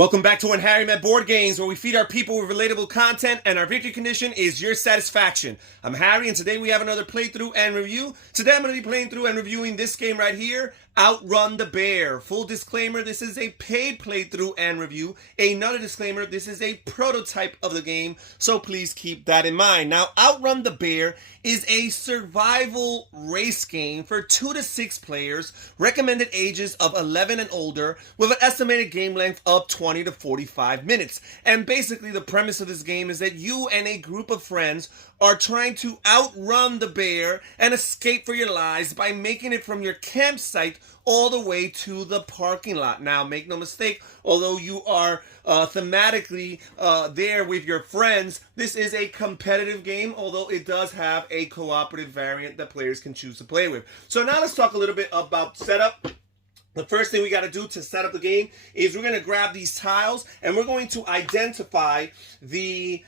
Welcome back to When Harry Met Board Games, where we feed our people with relatable content and our victory condition is your satisfaction. I'm Harry, and today we have another playthrough and review. Today I'm going to be playing through and reviewing this game right here, Outrun the Bear. Full disclaimer, this is a paid playthrough and review. Another disclaimer, this is a prototype of the game, so please keep that in mind. Now, Outrun the Bear is a survival race game for 2 to 6 players, recommended ages of 11 and older, with an estimated game length of 20 to 45 minutes. And basically the premise of this game is that you and a group of friends are trying to outrun the bear and escape for your lives by making it from your campsite all the way to the parking lot. Now, make no mistake, although you are thematically there with your friends, this is a competitive game, although it does have a cooperative variant that players can choose to play with. So now let's talk a little bit about setup. The first thing we got to do to set up the game is we're going to grab these tiles and we're going to identify the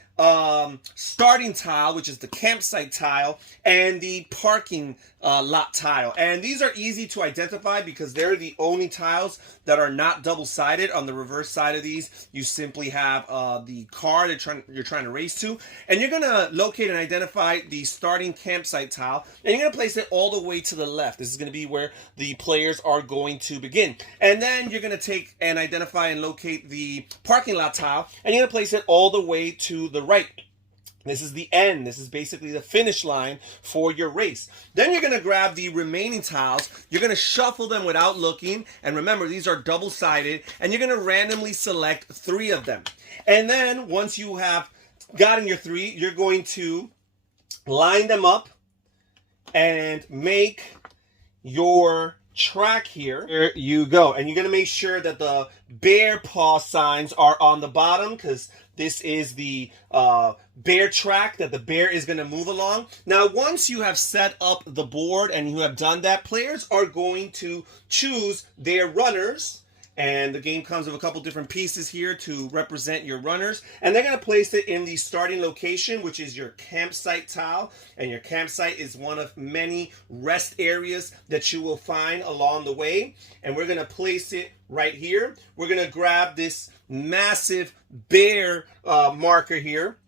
starting tile, which is the campsite tile, and the parking lot tile. And these are easy to identify because they're the only tiles that are not double-sided. On the reverse side of these, you simply have the car that you're trying to race to. And you're going to locate and identify the starting campsite tile, and you're going to place it all the way to the left. This is going to be where the players are going to begin. And then you're going to take and identify and locate the parking lot tile, and you're going to place it all the way to the right. This is the end. This is basically the finish line for your race. Then you're going to grab the remaining tiles. You're going to shuffle them without looking. And remember, these are double-sided. And you're going to randomly select 3 of them. And then once you have gotten your 3, you're going to line them up and make your track here. There you go. And you're going to make sure that the bear paw signs are on the bottom, because this is the bear track that the bear is going to move along. Now, once you have set up the board and you have done that, players are going to choose their runners. And the game comes with a couple different pieces here to represent your runners. And they're going to place it in the starting location, which is your campsite tile. And your campsite is one of many rest areas that you will find along the way. And we're going to place it right here. We're going to grab this massive bear marker here.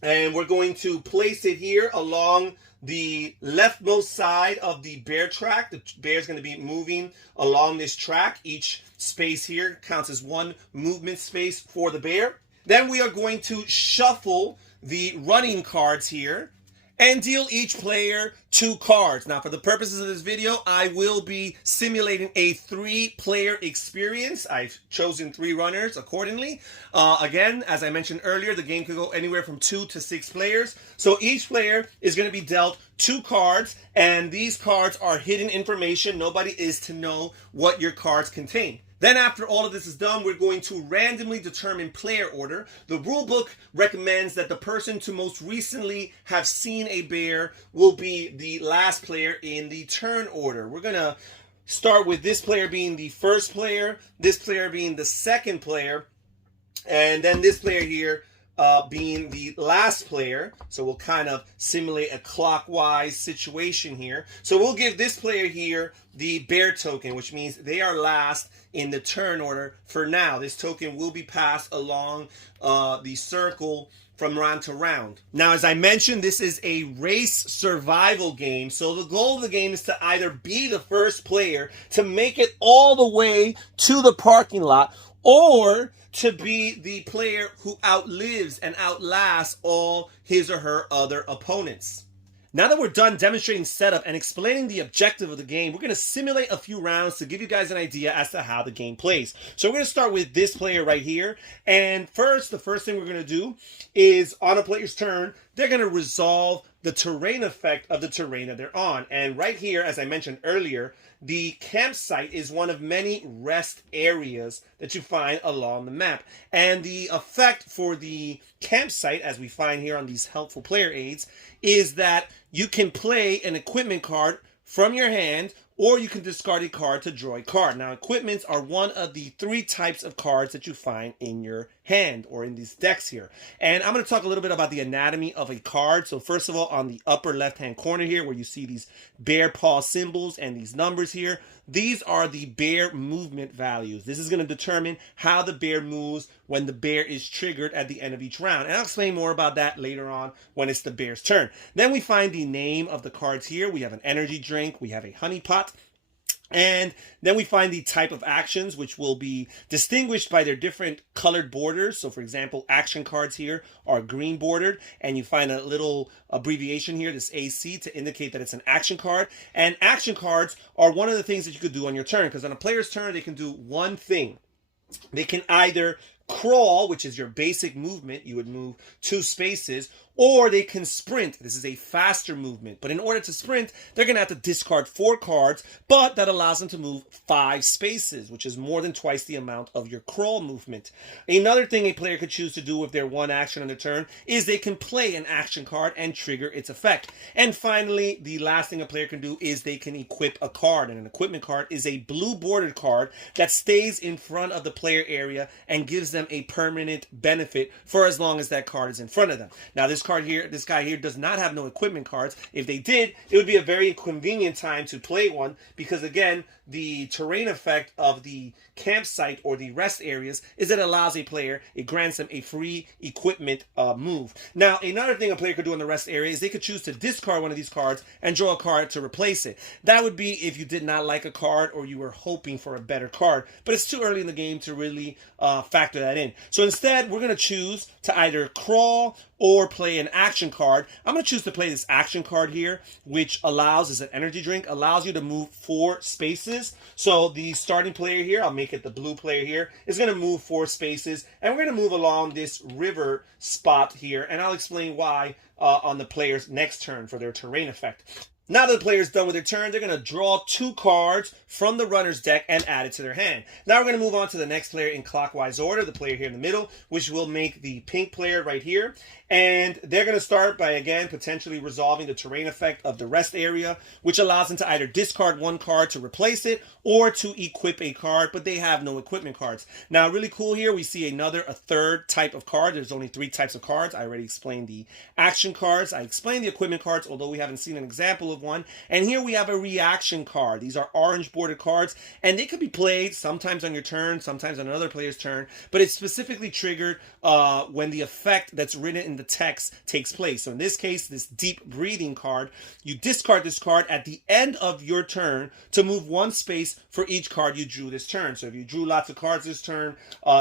And we're going to place it here along the leftmost side of the bear track. The bear is going to be moving along this track. Each space here counts as 1 movement space for the bear. Then we are going to shuffle the running cards here and deal each player 2 cards. Now, for the purposes of this video, I will be simulating a 3-player experience. I've chosen 3 runners accordingly. Again, as I mentioned earlier, the game could go anywhere from 2 to 6 players. So each player is going to be dealt 2 cards, and these cards are hidden information. Nobody is to know what your cards contain. Then after all of this is done, we're going to randomly determine player order. The rule book recommends that the person to most recently have seen a bear will be the last player in the turn order. We're going to start with this player being the first player, this player being the second player, and then this player here being the last player. So we'll kind of simulate a clockwise situation here. So we'll give this player here the bear token, which means they are last in the turn order for now. This token will be passed along the circle from round to round. Now, as I mentioned, this is a race survival game. So the goal of the game is to either be the first player to make it all the way to the parking lot, or to be the player who outlives and outlasts all his or her other opponents. Now that we're done demonstrating setup and explaining the objective of the game, we're going to simulate a few rounds to give you guys an idea as to how the game plays. So we're going to start with this player right here. And the first thing we're going to do is, on a player's turn, they're going to resolve the terrain effect of the terrain that they're on. And right here, as I mentioned earlier, the campsite is one of many rest areas that you find along the map. And the effect for the campsite, as we find here on these helpful player aids, is that you can play an equipment card from your hand, or you can discard a card to draw a card. Now, equipments are one of the 3 types of cards that you find in your hand or in these decks here. And I'm going to talk a little bit about the anatomy of a card. So first of all, on the upper left-hand corner here, where you see these bear paw symbols and these numbers here, these are the bear movement values. This is going to determine how the bear moves when the bear is triggered at the end of each round. And I'll explain more about that later on when it's the bear's turn. Then we find the name of the cards here. We have an energy drink. We have a honey pot. And then we find the type of actions, which will be distinguished by their different colored borders. So, for example, action cards here are green bordered, and you find a little abbreviation here, this AC, to indicate that it's an action card. And action cards are one of the things that you could do on your turn, because on a player's turn, they can do one thing. They can either crawl, which is your basic movement, you would move 2 spaces, or they can sprint. This is a faster movement. But in order to sprint, they're going to have to discard 4 cards, but that allows them to move 5 spaces, which is more than twice the amount of your crawl movement. Another thing a player could choose to do with their one action on their turn is they can play an action card and trigger its effect. And finally, the last thing a player can do is they can equip a card. And an equipment card is a blue bordered card that stays in front of the player area and gives them a permanent benefit for as long as that card is in front of them. Now, this guy here does not have no equipment cards. If they did, it would be a very convenient time to play one, because again, the terrain effect of the campsite or the rest areas is that it allows a player, it grants them a free equipment move. Now, another thing a player could do in the rest area is they could choose to discard one of these cards and draw a card to replace it. That would be if you did not like a card or you were hoping for a better card, but it's too early in the game to really factor that in. So instead, we're going to choose to either crawl or play an action card. I'm going to choose to play this action card here, which allows, as an energy drink, allows you to move 4 spaces. So the starting player here, I'll make it the blue player here, is going to move 4 spaces, and we're going to move along this river spot here, and I'll explain why on the player's next turn for their terrain effect. Now that the player's done with their turn, they're going to draw 2 cards from the runner's deck and add it to their hand. Now we're going to move on to the next player in clockwise order, the player here in the middle, which will make the pink player right here. And they're going to start by, again, potentially resolving the terrain effect of the rest area, which allows them to either discard 1 card to replace it or to equip a card, but they have no equipment cards. Now, really cool here, we see a third type of card. There's only 3 types of cards. I already explained the action cards. I explained the equipment cards, although we haven't seen an example of one. And here we have a reaction card. These are orange bordered cards, and they could be played sometimes on your turn, sometimes on another player's turn, but it's specifically triggered when the effect that's written in the text takes place. So in this case, this deep breathing card, you discard this card at the end of your turn to move 1 space for each card you drew this turn. So if you drew lots of cards this turn,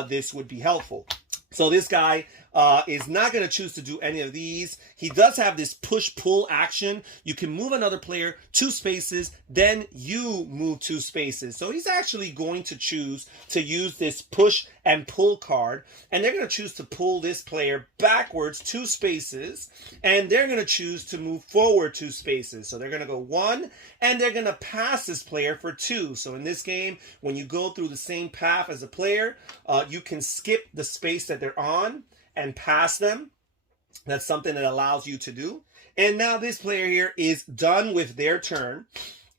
this would be helpful. So this guy is not going to choose to do any of these. He does have this push-pull action. You can move another player 2 spaces, then you move 2 spaces. So he's actually going to choose to use this push and pull card, and they're going to choose to pull this player backwards 2 spaces, and they're going to choose to move forward 2 spaces. So they're going to go 1, and they're going to pass this player for 2. So in this game, when you go through the same path as a player, you can skip the space that they're on and pass them. That's something that allows you to do. And now this player here is done with their turn.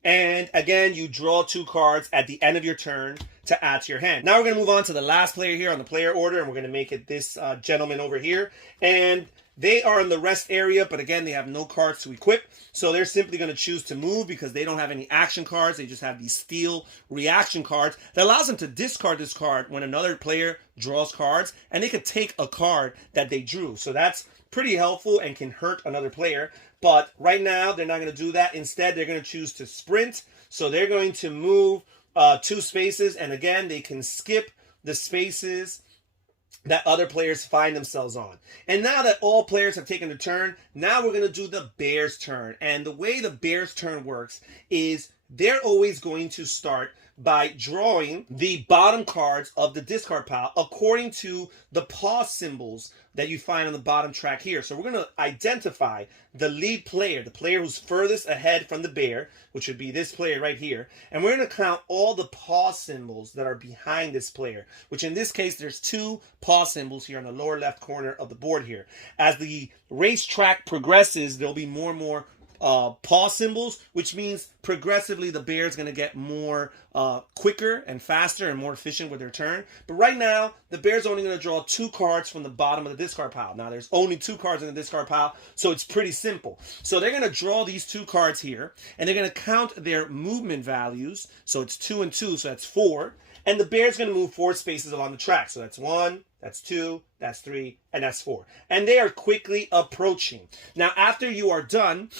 And again, you draw 2 cards at the end of your turn to add to your hand. Now we're going to move on to the last player here on the player order, and we're going to make it this gentleman over here. And they are in the rest area, but again, they have no cards to equip. So they're simply going to choose to move because they don't have any action cards. They just have these steel reaction cards that allows them to discard this card when another player draws cards, and they could take a card that they drew. So that's pretty helpful and can hurt another player. But right now, they're not going to do that. Instead, they're going to choose to sprint. So they're going to move 2 spaces, and again, they can skip the spaces that other players find themselves on. And now that all players have taken their turn, now we're going to do the bear's turn. And the way the bear's turn works is they're always going to start by drawing the bottom cards of the discard pile according to the paw symbols that you find on the bottom track here. So we're going to identify the lead player, the player who's furthest ahead from the bear, which would be this player right here. And we're going to count all the paw symbols that are behind this player, which in this case, there's 2 paw symbols here on the lower left corner of the board here. As the racetrack progresses, there'll be more and more paw symbols, which means progressively the bear is going to get more quicker and faster and more efficient with their turn. But right now, the bear's only going to draw 2 cards from the bottom of the discard pile. Now, there's only 2 cards in the discard pile, so it's pretty simple. So they're going to draw these 2 cards here, and they're going to count their movement values. So it's 2 and 2, so that's 4. And the bear's going to move 4 spaces along the track. So that's 1, that's 2, that's 3, and that's 4. And they are quickly approaching. Now, after you are done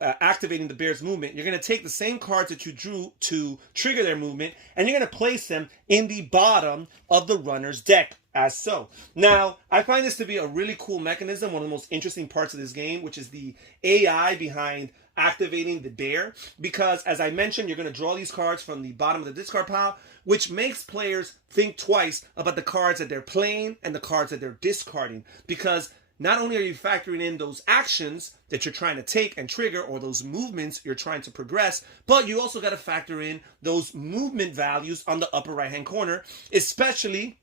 activating the bear's movement, you're going to take the same cards that you drew to trigger their movement, and you're going to place them in the bottom of the runner's deck, as so. Now, I find this to be a really cool mechanism, one of the most interesting parts of this game, which is the AI behind activating the bear, because as I mentioned, you're going to draw these cards from the bottom of the discard pile, which makes players think twice about the cards that they're playing and the cards that they're discarding, because not only are you factoring in those actions that you're trying to take and trigger, or those movements you're trying to progress, but you also got to factor in those movement values on the upper right hand corner, especially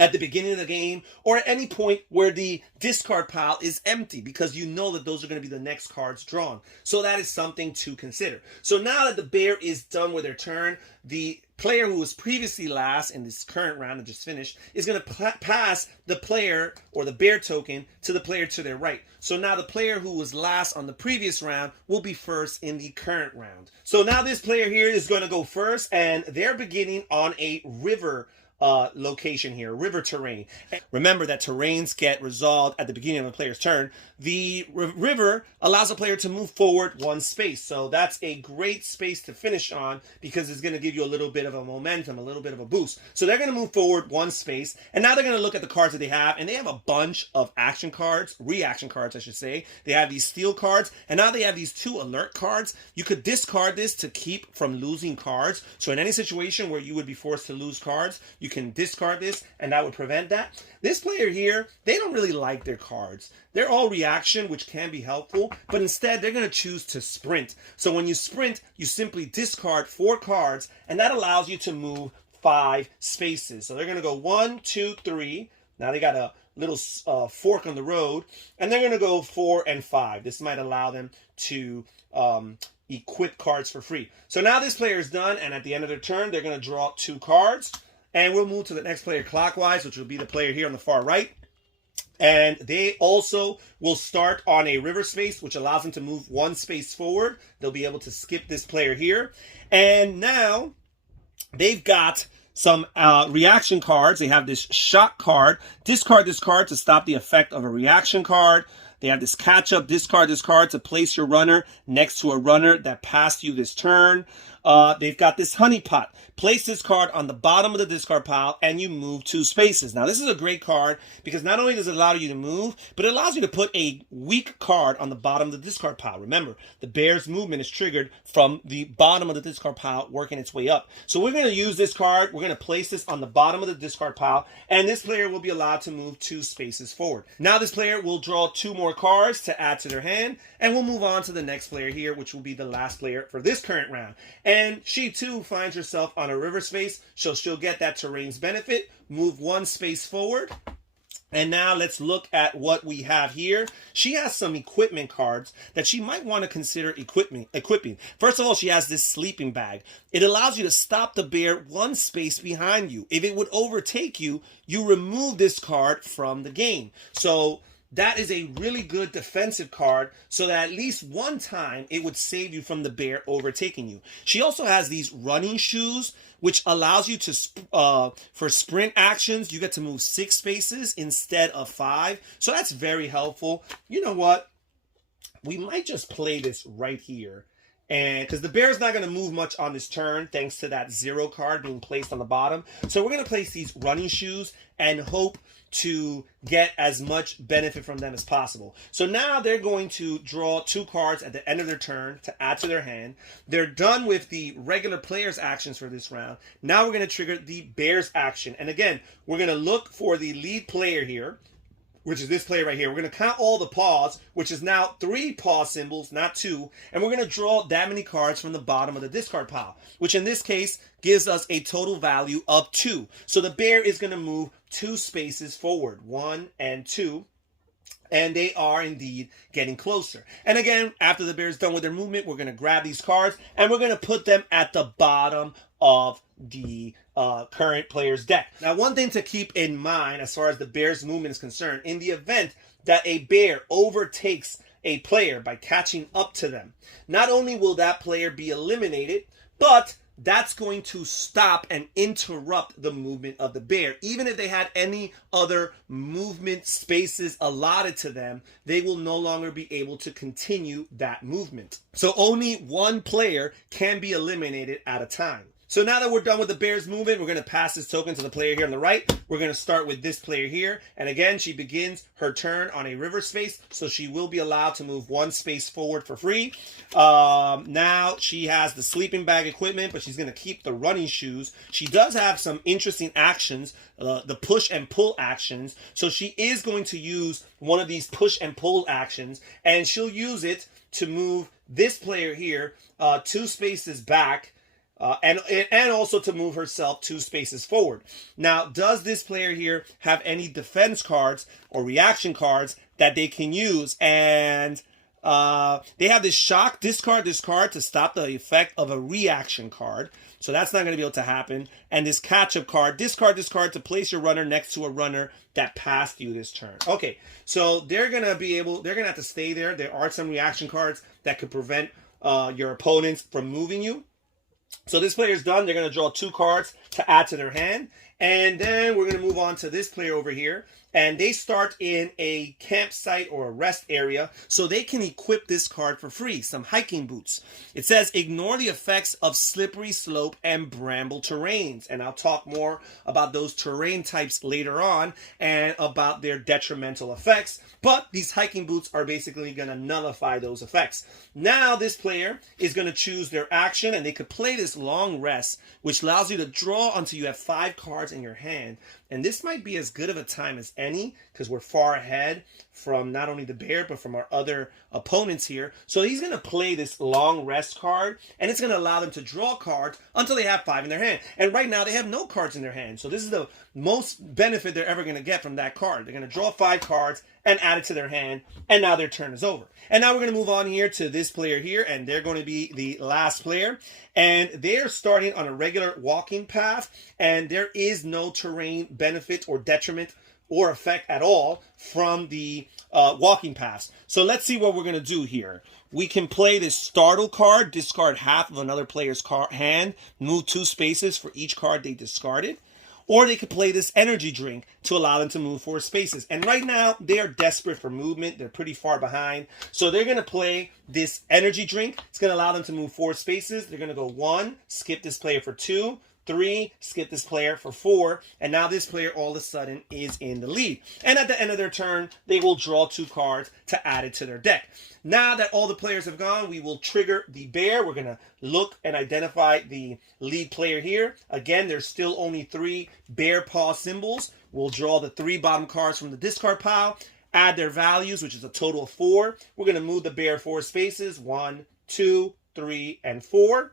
at the beginning of the game or at any point where the discard pile is empty, because you know that those are going to be the next cards drawn. So that is something to consider. So now that the bear is done with their turn, the player who was previously last in this current round that just finished is going to pass the player or the bear token to the player to their right. So now the player who was last on the previous round will be first in the current round. So now this player here is going to go first, and they're beginning on a river location here, river terrain. Remember that terrains get resolved at the beginning of a player's turn. The river allows a player to move forward 1 space. So that's a great space to finish on, because it's going to give you a little bit of a momentum, a little bit of a boost. So they're going to move forward 1 space, and now they're going to look at the cards that they have, and they have a bunch of action cards, reaction cards, I should say. They have these steal cards, and now they have these 2 alert cards. You could discard this to keep from losing cards. So in any situation where you would be forced to lose cards, you can discard this, and that would prevent that. This player here, they don't really like their cards. They're all reaction, which can be helpful, but instead they're going to choose to sprint. So when you sprint, you simply discard 4 cards, and that allows you to move 5 spaces. So they're going to go 1, 2, 3. Now they got a little fork on the road, and they're going to go 4 and 5. This might allow them to equip cards for free. So now this player is done, and at the end of their turn, they're going to draw 2 cards. And we'll move to the next player clockwise, which will be the player here on the far right. And they also will start on a river space, which allows them to move 1 space forward. They'll be able to skip this player here. And now they've got some reaction cards. They have this shock card. Discard this card to stop the effect of a reaction card. They have this catch-up. Discard this card to place your runner next to a runner that passed you this turn. They've got this honey pot. Place this card on the bottom of the discard pile, and you move 2 spaces. Now, this is a great card because not only does it allow you to move, but it allows you to put a weak card on the bottom of the discard pile. Remember, the bear's movement is triggered from the bottom of the discard pile, working its way up. So we're going to use this card. We're going to place this on the bottom of the discard pile, and this player will be allowed to move 2 spaces forward. Now, this player will draw 2 more cards to add to their hand, and we'll move on to the next player here, which will be the last player for this current round. And she, too, finds herself on a river space, so she'll get that terrain's benefit, move 1 space forward. And now let's look at what we have here. She has some equipment cards that she might want to consider equipping. First of all, she has this sleeping bag. It allows you to stop the bear 1 space behind you. If it would overtake you, you remove this card from the game. So that is a really good defensive card, so that at least one time it would save you from the bear overtaking you. She also has these running shoes, which allows you to, for sprint actions, you get to move 6 spaces instead of 5. So that's very helpful. You know what? We might just play this right here. And because the bear's not going to move much on this turn, thanks to that 0 card being placed on the bottom. So we're going to place these running shoes and hope to get as much benefit from them as possible. So now they're going to draw 2 cards at the end of their turn to add to their hand. They're done with the regular player's actions for this round. Now we're going to trigger the bear's action. And again, we're going to look for the lead player here, which is this player right here. We're going to count all the paws, which is now 3 paw symbols, not 2. And we're going to draw that many cards from the bottom of the discard pile, which in this case gives us a total value of 2. So the bear is going to move 2 spaces forward, 1 and 2. And they are indeed getting closer. And again, after the bear's done with their movement, we're going to grab these cards and we're going to put them at the bottom of the current player's deck. Now, one thing to keep in mind as far as the bear's movement is concerned, in the event that a bear overtakes a player by catching up to them, not only will that player be eliminated, but that's going to stop and interrupt the movement of the bear. Even if they had any other movement spaces allotted to them, they will no longer be able to continue that movement. So only one player can be eliminated at a time. So now that we're done with the bear's movement, we're going to pass this token to the player here on the right. We're going to start with this player here. And again, she begins her turn on a river space, so she will be allowed to move one space forward for free. Now she has the sleeping bag equipment, but she's going to keep the running shoes. She does have some interesting actions, the push and pull actions. So she is going to use one of these push and pull actions, and she'll use it to move this player here 2 spaces back, and also to move herself 2 spaces forward. Now, does this player here have any defense cards or reaction cards that they can use? And they have this shock, discard to stop the effect of a reaction card. So that's not going to be able to happen. And this catch-up card, discard to place your runner next to a runner that passed you this turn. Okay, so they're going to have to stay there. There are some reaction cards that could prevent your opponents from moving you. So this player's done. They're going to draw 2 cards to add to their hand. And then we're going to move on to this player over here. And they start in a campsite or a rest area, so they can equip this card for free, some hiking boots. It says, ignore the effects of slippery slope and bramble terrains. And I'll talk more about those terrain types later on and about their detrimental effects. But these hiking boots are basically going to nullify those effects. Now this player is going to choose their action, and they could play this long rest, which allows you to draw until you have 5 cards in your hand. And this might be as good of a time as any, because we're far ahead from not only the bear, but from our other opponents here. So he's going to play this long rest card, and it's going to allow them to draw cards until they have 5 in their hand. And right now, they have no cards in their hand. So this is the most benefit they're ever going to get from that card. They're going to draw 5 cards and add it to their hand, and now their turn is over. And now we're going to move on here to this player here, and they're going to be the last player. And they're starting on a regular walking path, and there is no terrain benefit or detriment or effect at all from the walking paths. So let's see what we're going to do here. We can play this startle card, discard half of another player's hand, move 2 spaces for each card they discarded. Or they could play this energy drink to allow them to move 4 spaces. And right now, they are desperate for movement. They're pretty far behind. So they're going to play this energy drink. It's going to allow them to move 4 spaces. They're going to go 1, skip this player for 2, 3, skip this player for 4, and now this player all of a sudden is in the lead. And at the end of their turn, they will draw 2 cards to add it to their deck. Now that all the players have gone, we will trigger the bear. We're going to look and identify the lead player here. Again, there's still only 3 bear paw symbols. We'll draw the 3 bottom cards from the discard pile, add their values, which is a total of 4. We're going to move the bear 4 spaces, 1, 2, 3, and 4.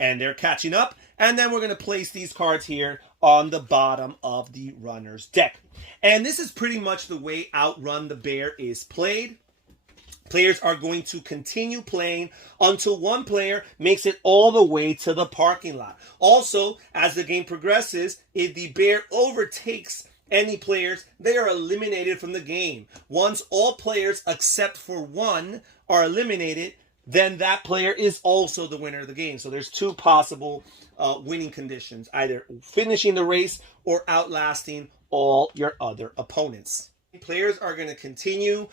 And they're catching up. And then we're going to place these cards here on the bottom of the runner's deck. And this is pretty much the way Outrun the Bear is played. Players are going to continue playing until one player makes it all the way to the parking lot. Also, as the game progresses, if the bear overtakes any players, they are eliminated from the game. Once all players except for one are eliminated, then that player is also the winner of the game. So there's 2 possible winning conditions, either finishing the race or outlasting all your other opponents. Players are going to continue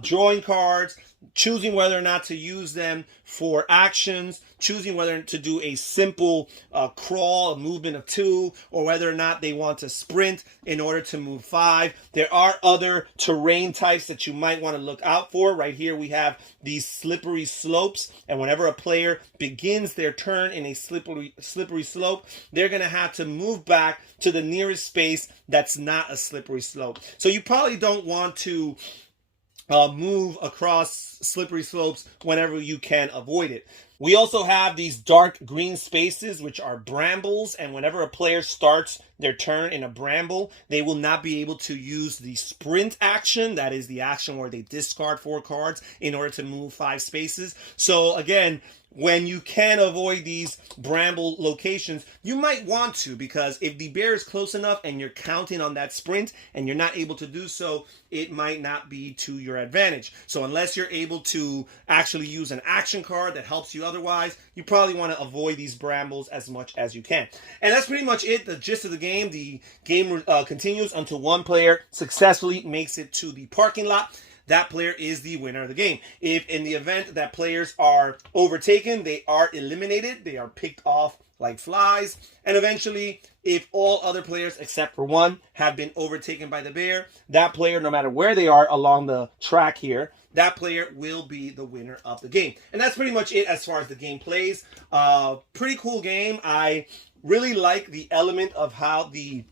drawing cards, choosing whether or not to use them for actions, choosing whether to do a simple crawl, a movement of 2, or whether or not they want to sprint in order to move 5. There are other terrain types that you might want to look out for. Right here we have these slippery slopes, and whenever a player begins their turn in a slippery slope, they're going to have to move back to the nearest space that's not a slippery slope. So you probably don't want to move across slippery slopes whenever you can avoid it. We also have these dark green spaces, which are brambles, and whenever a player starts their turn in a bramble, they will not be able to use the sprint action. That is the action where they discard 4 cards in order to move 5 spaces. So again, when you can avoid these bramble locations, you might want to, because if the bear is close enough and you're counting on that sprint and you're not able to do so, it might not be to your advantage. So unless you're able to actually use an action card that helps you otherwise, you probably want to avoid these brambles as much as you can. And that's pretty much it, the gist of the game. The game continues until one player successfully makes it to the parking lot. That player is the winner of the game. If in the event that players are overtaken, they are eliminated. They are picked off like flies. And eventually, if all other players except for one have been overtaken by the bear, that player, no matter where they are along the track here, that player will be the winner of the game. And that's pretty much it as far as the game plays. Pretty cool game. I really like the element of how the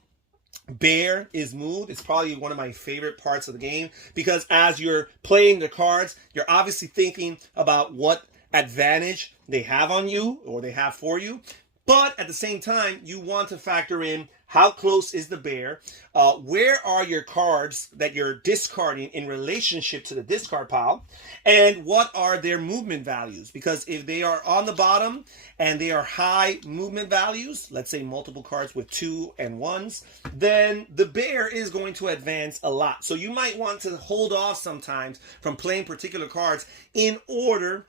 bear is moved. It's probably one of my favorite parts of the game, because as you're playing the cards, you're obviously thinking about what advantage they have on you or they have for you. But at the same time, you want to factor in how close is the bear, where are your cards that you're discarding in relationship to the discard pile, and what are their movement values. Because if they are on the bottom and they are high movement values, let's say multiple cards with 2 and 1s, then the bear is going to advance a lot. So you might want to hold off sometimes from playing particular cards in order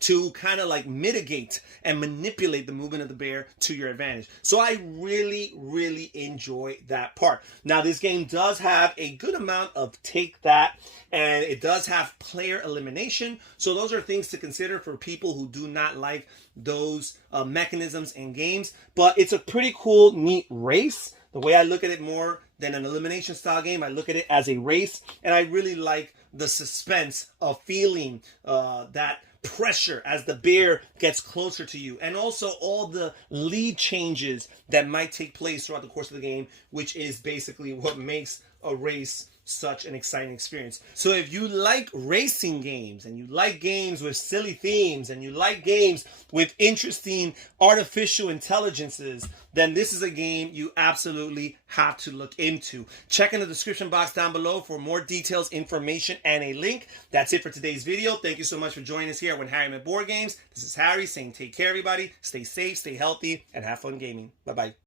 to kind of like mitigate and manipulate the movement of the bear to your advantage. So I really enjoy that part. Now, this game does have a good amount of take that, and it does have player elimination. So those are things to consider for people who do not like those mechanisms in games. But it's a pretty cool, neat race. The way I look at it, more than an elimination style game, I look at it as a race, and I really like the suspense of feeling that pressure as the bear gets closer to you, and also all the lead changes that might take place throughout the course of the game, which is basically what makes a race such an exciting experience. So if you like racing games, and you like games with silly themes, and you like games with interesting artificial intelligences, then this is a game you absolutely have to look into. Check in the description box down below for more details, information, and a link. That's it for today's video. Thank you so much for joining us here When Harry Met Board Games. This is Harry saying take care, everybody. Stay safe, stay healthy, and have fun gaming. Bye-bye.